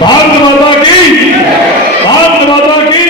भारत माता की, भारत माता की।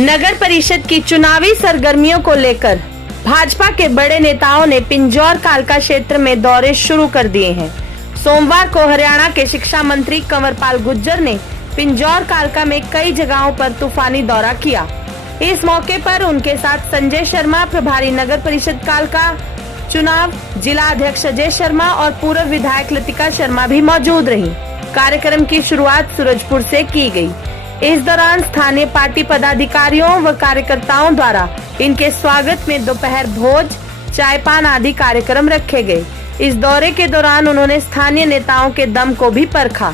नगर परिषद की चुनावी सरगर्मियों को लेकर भाजपा के बड़े नेताओं ने पिंजौर कालका क्षेत्र में दौरे शुरू कर दिए हैं। सोमवार को हरियाणा के शिक्षा मंत्री कंवरपाल गुर्जर ने पिंजौर कालका में कई जगहों पर तूफानी दौरा किया। इस मौके पर उनके साथ संजय शर्मा, प्रभारी नगर परिषद कालका चुनाव, जिला अध्यक्ष अजय शर्मा और पूर्व विधायक लतिका शर्मा भी मौजूद रही। कार्यक्रम की शुरुआत सूरजपुर से की गई। इस दौरान स्थानीय पार्टी पदाधिकारियों व कार्यकर्ताओं द्वारा इनके स्वागत में दोपहर भोज, चाय पान आदि कार्यक्रम रखे गए। इस दौरे के दौरान उन्होंने स्थानीय नेताओं के दम को भी परखा।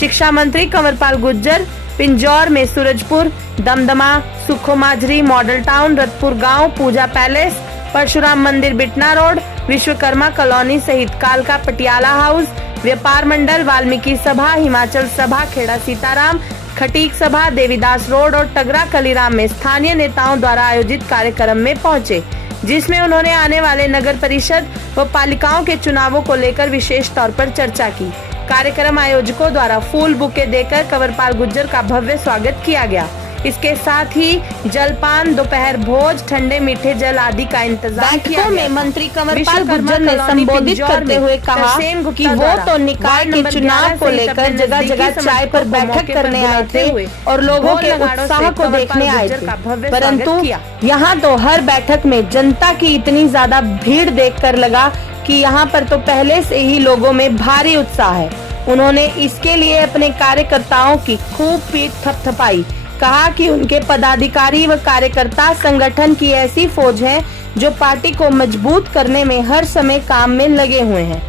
शिक्षा मंत्री कंवरपाल गुर्जर पिंजौर में सूरजपुर, दमदमा, सुखो माजरी, मॉडल टाउन, रतपुर गांव, पूजा पैलेस, परशुराम मंदिर, बिटना रोड, विश्वकर्मा कॉलोनी सहित कालका पटियाला हाउस, व्यापार मंडल, वाल्मीकि सभा, हिमाचल सभा, खेड़ा सीताराम, खटीक सभा, देवीदास रोड और टगरा कलीराम में स्थानीय नेताओं द्वारा आयोजित कार्यक्रम में पहुंचे, जिसमें उन्होंने आने वाले नगर परिषद व पालिकाओं के चुनावों को लेकर विशेष तौर पर चर्चा की। कार्यक्रम आयोजकों द्वारा फूल बुके देकर कंवरपाल गुर्जर का भव्य स्वागत किया गया। इसके साथ ही जलपान, दोपहर भोज, ठंडे मीठे जल आदि का इंतजाम किया गया। में मंत्री कंवरपाल गुर्जर ने संबोधित करते हुए कहा कि वो तो निकाय के चुनाव को लेकर जगह जगह चाय पर बैठक करने आए थे और लोगों के उत्साह को देखने आए थे, परंतु यहाँ तो हर बैठक में जनता की इतनी ज्यादा भीड़ देखकर लगा कि यहाँ पर तो पहले से ही लोगों में भारी उत्साह है। उन्होंने इसके लिए अपने कार्यकर्ताओं की खूब पीठ थपथपाई। कहा कि उनके पदाधिकारी व कार्यकर्ता संगठन की ऐसी फौज है जो पार्टी को मजबूत करने में हर समय काम में लगे हुए हैं।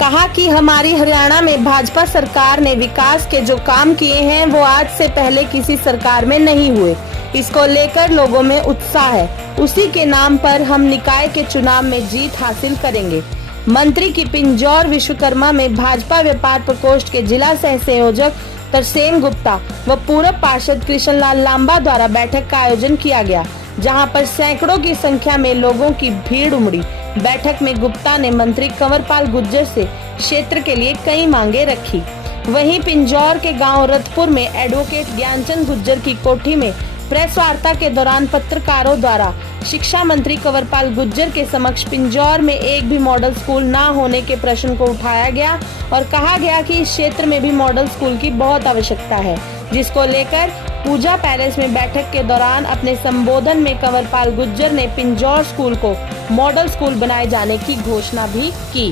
कहा कि हमारी हरियाणा में भाजपा सरकार ने विकास के जो काम किए हैं वो आज से पहले किसी सरकार में नहीं हुए। इसको लेकर लोगों में उत्साह है। उसी के नाम पर हम निकाय के चुनाव में जीत हासिल करेंगे। मंत्री की पिंजौर विश्वकर्मा में भाजपा व्यापार प्रकोष्ठ के जिला सह संयोजक तरसेम गुप्ता व पूर्व पार्षद कृष्णलाल लांबा द्वारा बैठक का आयोजन किया गया, जहां पर सैकड़ों की संख्या में लोगों की भीड़ उमड़ी। बैठक में गुप्ता ने मंत्री कंवरपाल गुर्जर से क्षेत्र के लिए कई मांगे रखी। वहीं पिंजौर के गांव रतपुर में एडवोकेट ज्ञानचंद गुर्जर की कोठी में प्रेस वार्ता के दौरान पत्रकारों द्वारा शिक्षा मंत्री कंवरपाल गुर्जर के समक्ष पिंजौर में एक भी मॉडल स्कूल न होने के प्रश्न को उठाया गया और कहा गया कि इस क्षेत्र में भी मॉडल स्कूल की बहुत आवश्यकता है, जिसको लेकर पूजा पैलेस में बैठक के दौरान अपने संबोधन में कंवरपाल गुर्जर ने पिंजौर स्कूल को मॉडल स्कूल बनाए जाने की घोषणा भी की।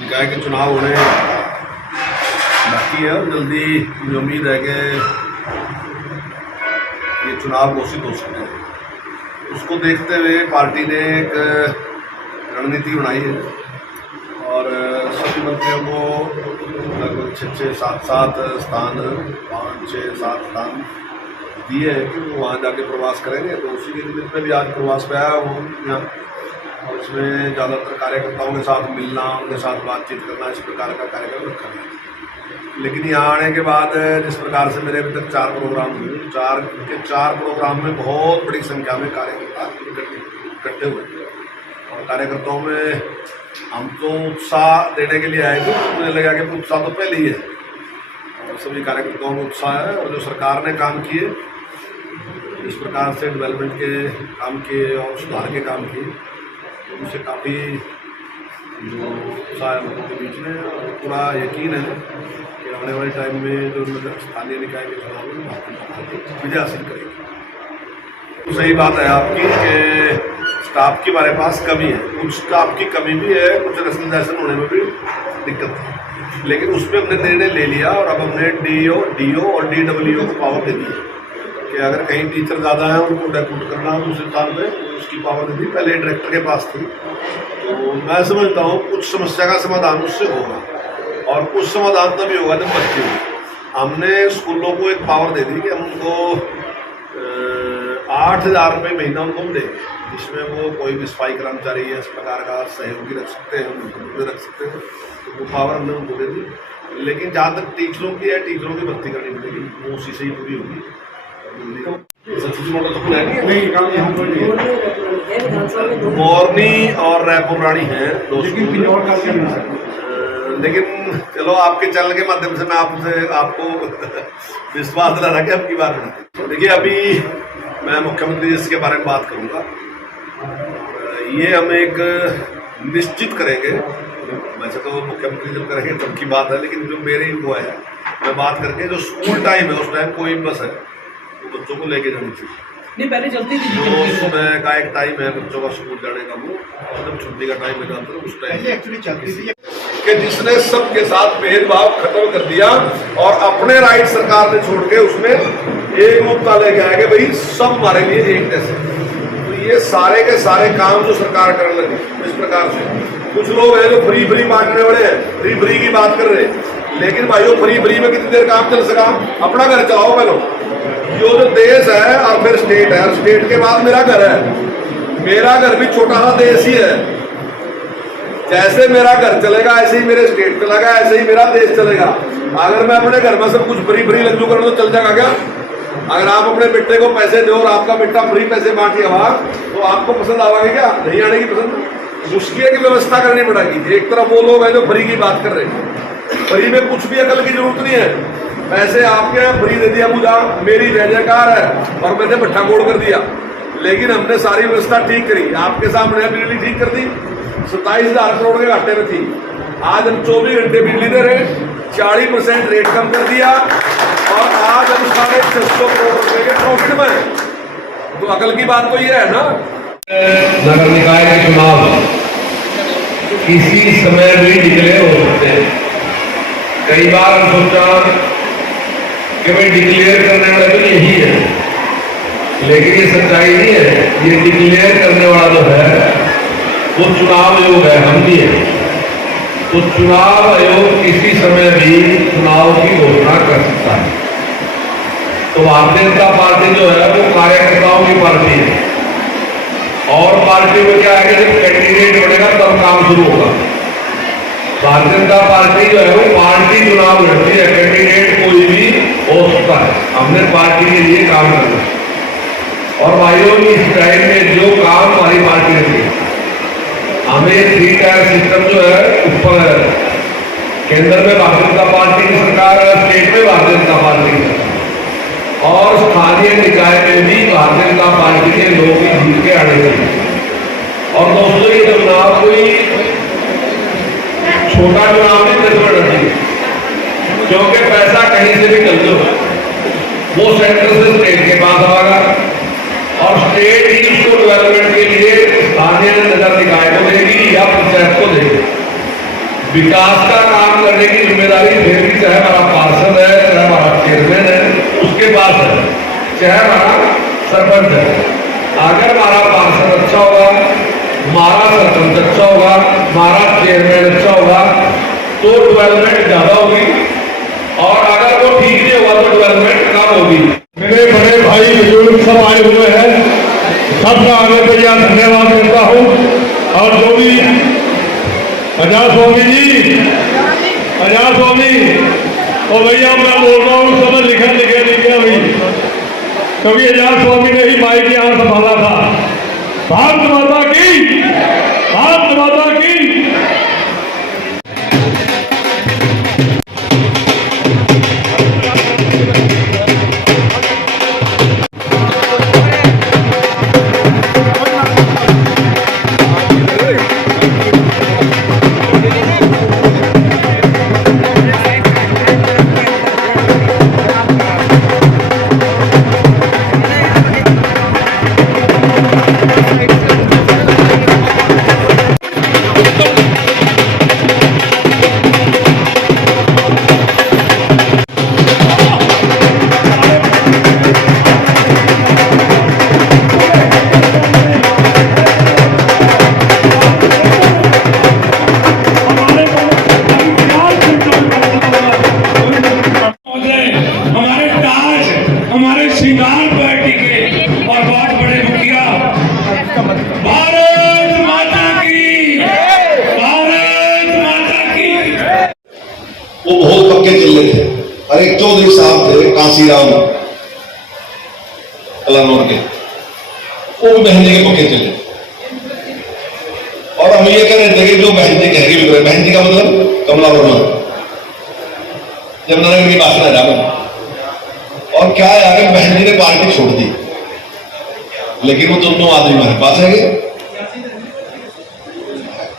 निकाय के चुनाव होने बाकी है और जल्दी मुझे उम्मीद है कि ये चुनाव घोषित हो सकते हैं। उसको देखते हुए पार्टी ने एक रणनीति बनाई है और सभी मंत्रियों को लगभग 6-7 स्थान 5-6-7 स्थान दिए हैं कि वो वहाँ जाके प्रवास करेंगे। तो उसी के निमित्त में भी आज प्रवास पे आया हूँ यहाँ और इसमें ज़्यादातर कार्यकर्ताओं के साथ मिलना, उनके साथ बातचीत करना, इस प्रकार का कार्यक्रम रखा गया। लेकिन यहाँ आने के बाद जिस प्रकार से मेरे अभी तक 4 प्रोग्राम हुए, 4 प्रोग्राम में बहुत बड़ी संख्या में कार्यकर्ता इकट्ठे हुए और कार्यकर्ताओं में हम तो उत्साह देने के लिए आए थे, मुझे लगा कि उत्साह तो पहले ही है और सभी कार्यकर्ताओं में उत्साह है। और जो सरकार ने काम किए, इस प्रकार से डेवलपमेंट के काम किए और सुधार के काम किए, तो उनसे काफ़ी जो उत्साह है लोगों के बीच में और पूरा यकीन है कि आने वाले टाइम में जो स्थानीय निकाय के चुनाव में भाजपा विजय हासिल करेगी। तो सही बात है आपकी कि स्टाफ की हमारे पास कमी है, कुछ स्टाफ की कमी भी है, कुछ रेशनलाइजेशन होने में भी दिक्कत है, लेकिन उसमें हमने निर्णय ले लिया और अब हमने डीओ और डीडब्ल्यूओ को पावर दे दी कि अगर कहीं टीचर ज़्यादा है उनको डेप्यूट करना दूसरे साल में, उसकी पावर दे दी। पहले डायरेक्टर के पास थी, तो मैं समझता हूँ कुछ समस्या का समाधान उससे होगा और कुछ समाधान तभी होगा जब बच्चे होंगे। हमने स्कूलों को एक पावर दे दी कि हम उनको 8,000 रुपये महीना उनको देंगे, जिसमें वो कोई भी सफाई कर्मचारी है इस प्रकार का सहयोगी रख सकते हैं, उनको रख सकते हैं, तो वो पावर हमने उनको दे दी। लेकिन जहाँ तक टीचरों की है, टीचरों की भर्ती करनी पड़ेगी, वो उसी से ही पूरी होगी। मोरनी और रायपुर रानी है दो, लेकिन चलो आपके चैनल के माध्यम से मैं आपको विश्वास दिला रहा कि आपकी बात नहीं। देखिए अभी मैं मुख्यमंत्री जी के बारे में बात करूंगा, ये हम एक निश्चित करेंगे, वैसे तो मुख्यमंत्री जब करेंगे तब की बात है, लेकिन जो मेरी वो है मैं बात करके जो स्कूल टाइम है उस टाइम कोई बस है तो बच्चों को लेके जानी चाहिए। नहीं पहले चलती थी, जो सुबह का एक टाइम है बच्चों का स्कूल जाने का, वो जब छुट्टी का टाइम है जाता है उस टाइम एक्चुअली चलती थी कि जिसने सबके साथ भेदभाव खत्म कर दिया और अपने राइट सरकार ने छोड़ के उसमें एक रूपता लेके आए कि भाई सब हमारे लिए एक जैसे। तो ये सारे के सारे काम जो सरकार करने लगी इस प्रकार से, कुछ लोग हैं जो फ्री बांटने वाले हैं, फ्री की बात कर रहे हैं, लेकिन भाइयों फ्री में कितनी देर काम चल सका? अपना घर चलाओ पहले। जो देश है और फिर स्टेट है, और स्टेट के बाद मेरा घर है, मेरा घर भी छोटा सा देश ही है। जैसे मेरा घर चलेगा ऐसे ही मेरे स्टेट चलेगा, ऐसे ही मेरा देश चलेगा। अगर मैं अपने घर में सब कुछ फ्री लग्जू करूँ तो चल जाएगा क्या? अगर आप अपने बेटे को पैसे दो और आपका बेटा फ्री पैसे बांट हुआ तो आपको पसंद आवागे क्या? नहीं आने की पसंद। मुश्किल की व्यवस्था करनी पड़ेगी। एक तरफ वो लोग हैं जो फ्री की बात कर रहे हैं, फ्री में कुछ भी अकल की जरूरत नहीं है, पैसे आपके यहाँ फ्री दे दिया, मुझे मेरी जय जयकार है और मैंने भट्ठा कोड़ कर दिया। लेकिन हमने सारी व्यवस्था ठीक करी, आपके सामने बिजली ठीक कर दी, 27,000 करोड़ के घाटे में थी। आज हम 24 घंटे बिजली दे रहे, 40% रेट कम कर दिया और आज हम 650 करोड़ रुपए के प्रॉफिट में। तो अकल की बात तो ये है ना। नगर निकाय के चुनाव किसी समय भी डिक्लेयर हो सकते हैं। कई बार सोचा कि भाई डिक्लेयर करने वाला तो यही है, लेकिन ये सच्चाई नहीं है। ये डिक्लेयर करने वाला जो है वो चुनाव आयोग है, हम नहीं है। तो चुनाव आयोग किसी समय भी चुनाव की घोषणा कर सकता है। तो भारतीय जनता पार्टी जो है वो कार्यकर्ताओं की पार्टी है और पार्टी में क्या है कि जब कैंडिडेट बनेगा तब काम शुरू होगा। भारतीय जनता पार्टी जो है वो पार्टी चुनाव लड़ती है, कैंडिडेट कोई भी हो सकता है। हमने पार्टी के लिए काम करना है और भाइयों इस टाइम में जो काम हमारी पार्टी ने किया, हमें 3 टायर सिस्टम जो है ऊपर है, केंद्र में भारतीय जनता पार्टी की सरकार है, स्टेट में भारतीय जनता पार्टी की सरकार और स्थानीय निकाय में भी भारतीय जनता पार्टी के लोग ही जीत के आने चाहिए। और दोस्तों ये चुनाव कोई छोटा चुनाव नहीं निर्भर रहती, क्योंकि पैसा कहीं से भी चल दो वो सेंटर से स्टेट के पास आएगा और स्टेट ही इसको डेवलपमेंट के लिए स्थानीय नगर निकाय को देगी या पंचायत को देगी। विकास का काम करने की जिम्मेदारी फिर भी चाहे हमारा पार्षद है, चाहे हमारा चेयरमैन है उसके पास है, चाहे हमारा सरपंच है। अगर हमारा पार्षद अच्छा होगा, हमारा सरपंच अच्छा होगा, हमारा चेयरमैन अच्छा होगा तो डेवलपमेंट ज्यादा होगी और अगर वो ठीक नहीं होगा तो डेवलपमेंट कम होगी। मेरे बड़े भाई बुजुर्ग सब आए हुए हैं, सबका आगे पर यह धन्यवाद करता हूँ। और जो भी आजाद स्वामी जी, आजाद स्वामी, और भैया मैं बोल रहा हूँ सब लिखे अभी, क्योंकि आजाद स्वामी ने ही माइक यहाँ संभाला था। भारत माता की, भारत माता की। वो बहुत पक्के चिल्ले थे। और एक चौधरी साहब थे कांसीराम कलानौर के, वो भी बहन जी के पक्के चिल्ले। और हम ये कह रहे थे कि जो बहन जी कह रही, बहन जी का मतलब कमला वर्मा, जमुनानगर की बात ना। और क्या है आगे, बहन जी ने पार्टी छोड़ दी, लेकिन वो दोनों आदमी हमारे पास है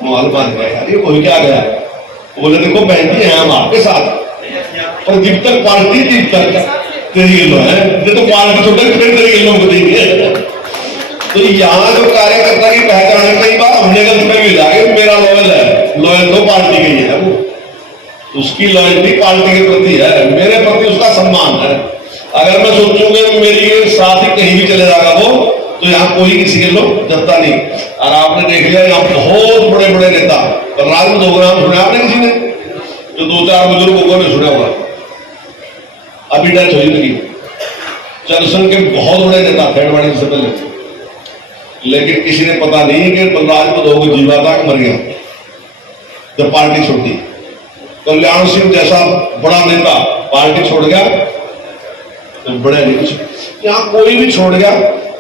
मोबाइल बांध गया यार, ये कोई क्या गया। बोले देखो बहन जी हैं हम आपके साथ, और जब तक पार्टी तब तक तेरी गिलो है, तो पार्टी छोड़ फिर तेरी गिलो को देंगे। तो यहाँ जो कार्यकर्ता की पहचान है, कई बार हमने गलत में भी जाके मेरा लॉयल है, लॉयल तो पार्टी की है, वो उसकी लॉयल्टी पार्टी के प्रति है, मेरे प्रति उसका सम्मान है। अगर मैं सोचूंगा मेरी साथ ही कहीं भी चले जाएगा वो, तो यहाँ कोई किसी के लोग जबता नहीं। और आपने देख लिया यहाँ बहुत बड़े बड़े नेता, पर राज में 2 नाम सुना आपने किसी ने, जो 2-4 बुजुर्गों को भी सुना होगा, अभी डेथ हुई उनकी। जनसंघ के बहुत बड़े नेता थे एडवाणी से पहले, लेकिन किसी ने पता नहीं कि बलराज को जीवा तक मर गया जब पार्टी छोड़ दी। कल्याण सिंह जैसा बड़ा नेता पार्टी छोड़ गया, तो बड़े नहीं कुछ यहाँ कोई भी छोड़ गया।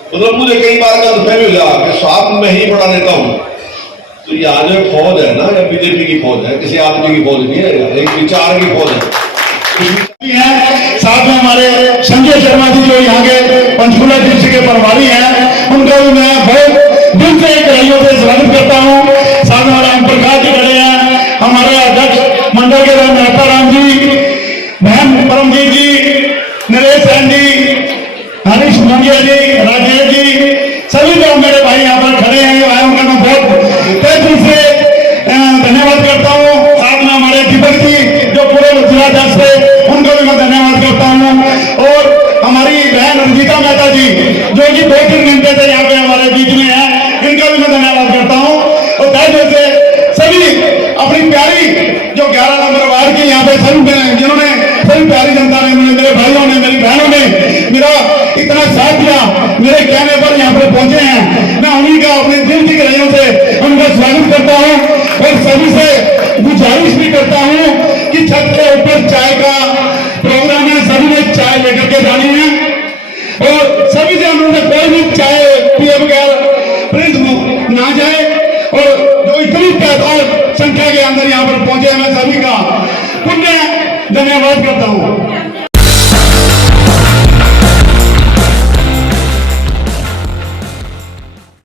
मतलब मुझे कई बार गलतफहमी हो गया कि साथ में ही बड़ा नेता हूं। तो यहाँ जो फौज है ना, या बीजेपी की फौज है, किसी आदमी की फौज नहीं है, एक विचार की फौज है। साथ में हमारे संजय शर्मा जी जो यहाँ के पंचकुला डिस्ट्रिक्ट के प्रभारी हैं, उनका भी मैं बहुत दिल से कड़ाइयों से स्वागत करता हूँ। साथ में हमारे ओम प्रकाश जी खड़े हैं, हमारे अध्यक्ष मंडल के मेहता राम जी, बहन परमजीत जी, नरेश सेन जी, हरीश मुंगिया जी, राजेश जी, सभी लोग मेरे भाई यहाँ पर खड़े हैं, उनका मैं बहुत तहे दिल से धन्यवाद करता हूँ। साथ में हमारे दीपक जी जो पूरे जिलाध्यक्ष थे, उनको भी मैं धन्यवाद करता हूँ। और हमारी बहन रंजीता मेहता जी जो कि 2-3 घंटे से यहाँ पे हमारे बीच में है, इनका भी मैं धन्यवाद करता हूँ। और तहे दिल से सभी अपनी प्यारी जो 11 नंबर वार्ड की यहाँ पे सभी जिन्होंने, सभी प्यारी जनता ने, मेरे भाइयों ने, मेरी बहनों ने मेरा इतना साथ दिया, मेरे कहने पर यहाँ पर पहुंचे हैं, मैं उन्हीं का अपने दिल की गहराइयों से उनका स्वागत करता हूँ। और सभी से गुजारिश भी करता हूँ कि छत के ऊपर चाय का प्रोग्राम है, सभी ने चाय लेकर के जानी है, और सभी से उन्होंने कोई भी चाय पिए बगैर प्लीज ना जाए। और जो इतनी संख्या के अंदर यहाँ पर पहुंचे, मैं सभी का पुण्य धन्यवाद करता हूँ।